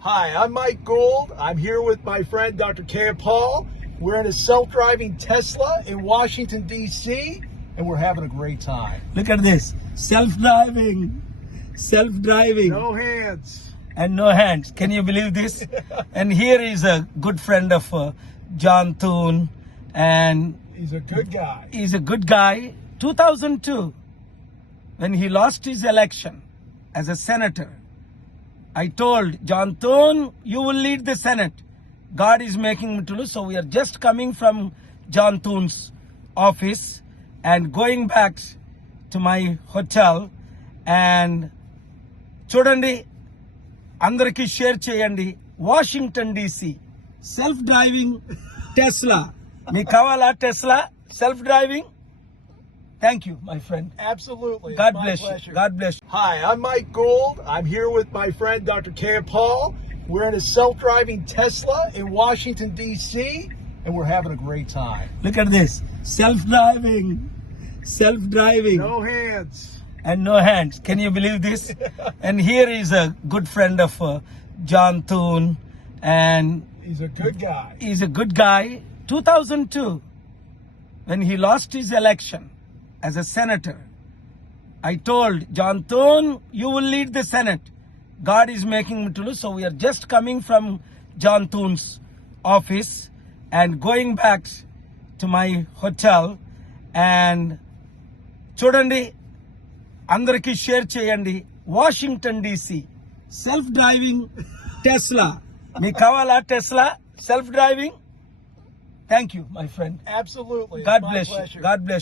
Hi, I'm Mike Gould. I'm here with my friend Dr. Kaya Paul. We're in a self-driving Tesla in Washington, D.C., and we're having a great time. Look at this. Self-driving. No hands. And no hands. Can you believe this? And here is a good friend of John Thune. And He's a good guy. he's a good guy. 2002, when he lost his election as a senator, I told John Thune, you will lead the Senate. God is making me to lose. So we are just coming from John Thune's office and going back to my hotel. And చూడండి, అందరికీ share చేయండి. Washington DC self driving Tesla. మీకు కావాలా Tesla self driving? Thank you, my friend. Absolutely. God My bless pleasure. you. God bless you. Hi, I'm Mike Gould. I'm here with my friend Dr. Kaya Paul. We're in a self-driving Tesla in Washington, D.C., and we're having a great time. Look at this. Self-driving. No hands. And no hands. Can you believe this? And here is a good friend of John Thune. And He's a good guy. he's a good guy. 2002, when he lost his election as a senator, I told John Thune, you will lead the Senate. God is making me to lose. So we are just coming from John Thune's office and going back to my hotel. And చూడండి, అందరికీ share చేయండి. Washington DC self driving Tesla. మీకు కావాలా Tesla self driving? Thank you, my friend. Absolutely. God My bless you. pleasure. God bless you.